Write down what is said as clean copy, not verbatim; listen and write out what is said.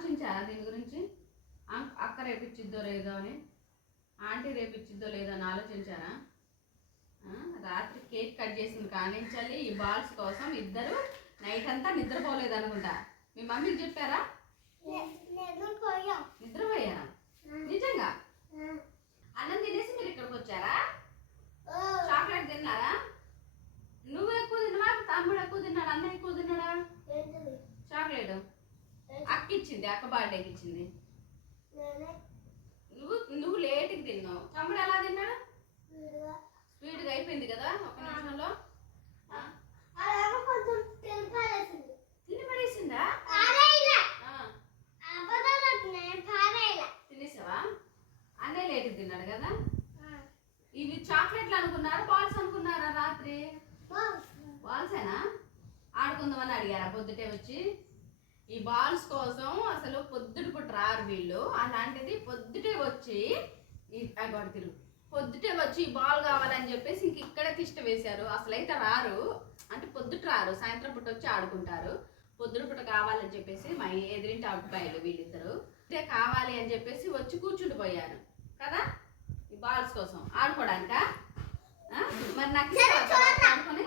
ఆలోచించారా దీని గురించి? అక్క రేపిచ్చిద్దో లేదో అని, ఆంటీ రేపిచ్చిద్దో లేదో అని ఆలోచించారా? రాత్రి కేక్ కట్ చేసింది కానించాలి ఈ బాల్స్ కోసం ఇద్దరు నైట్ అంతా నిద్రపోలేదు అనుకుంటా. మీ మమ్మీకి చెప్పారా? నిద్రపోయారా? నిజంగా? అన్నం తినేసి మీరు ఇక్కడికి వచ్చారా? చాక్లెట్ తిన్నారా? నువ్వు ఎక్కువ తిన్నావా, తమ్ముడు ఎక్కువ తిన్నాడు, అన్న ఎక్కువ తిన్నాడా? చాక్లెట్ అక్క ఇచ్చింది, అక్క బర్త్డేకి ఇచ్చింది. నువ్వు లేట్కి తిన్నావు. తమ్ముడు ఎలా తిన్నాడు? స్వీట్గా అయిపోయింది కదా ఒక నిమిషంలో. తిని పడేసిందా? తినేసావా? అన్నీ లేట్కి తిన్నాడు కదా. ఇవి చాక్లెట్లు అనుకున్నారా, బాల్స్ అనుకున్నారా? రాత్రి బాల్సేనా? ఆడుకుందామని అడిగారా పొద్దుటే వచ్చి? ఈ బాల్స్ కోసం అసలు పొద్దుటి పుట్ట రారు వీళ్ళు. అలాంటిది పొద్దుటే వచ్చి పొద్దుటే వచ్చి ఈ బాల్ కావాలని చెప్పేసి ఇంక ఇక్కడే తిష్ట వేశారు. అసలు అయితే రారు, అంటే పొద్దుట రారు, సాయంత్రం పుట్ట వచ్చి ఆడుకుంటారు. పొద్దుట పుట్ట కావాలని చెప్పేసి మా ఎదురింటి అబ్బాయిలు వీళ్ళిద్దరు ఇదే కావాలి అని చెప్పేసి వచ్చి కూర్చుండిపోయారు కదా ఈ బాల్స్ కోసం ఆడుకోవడానిక. మరి నాకు ఆడుకొని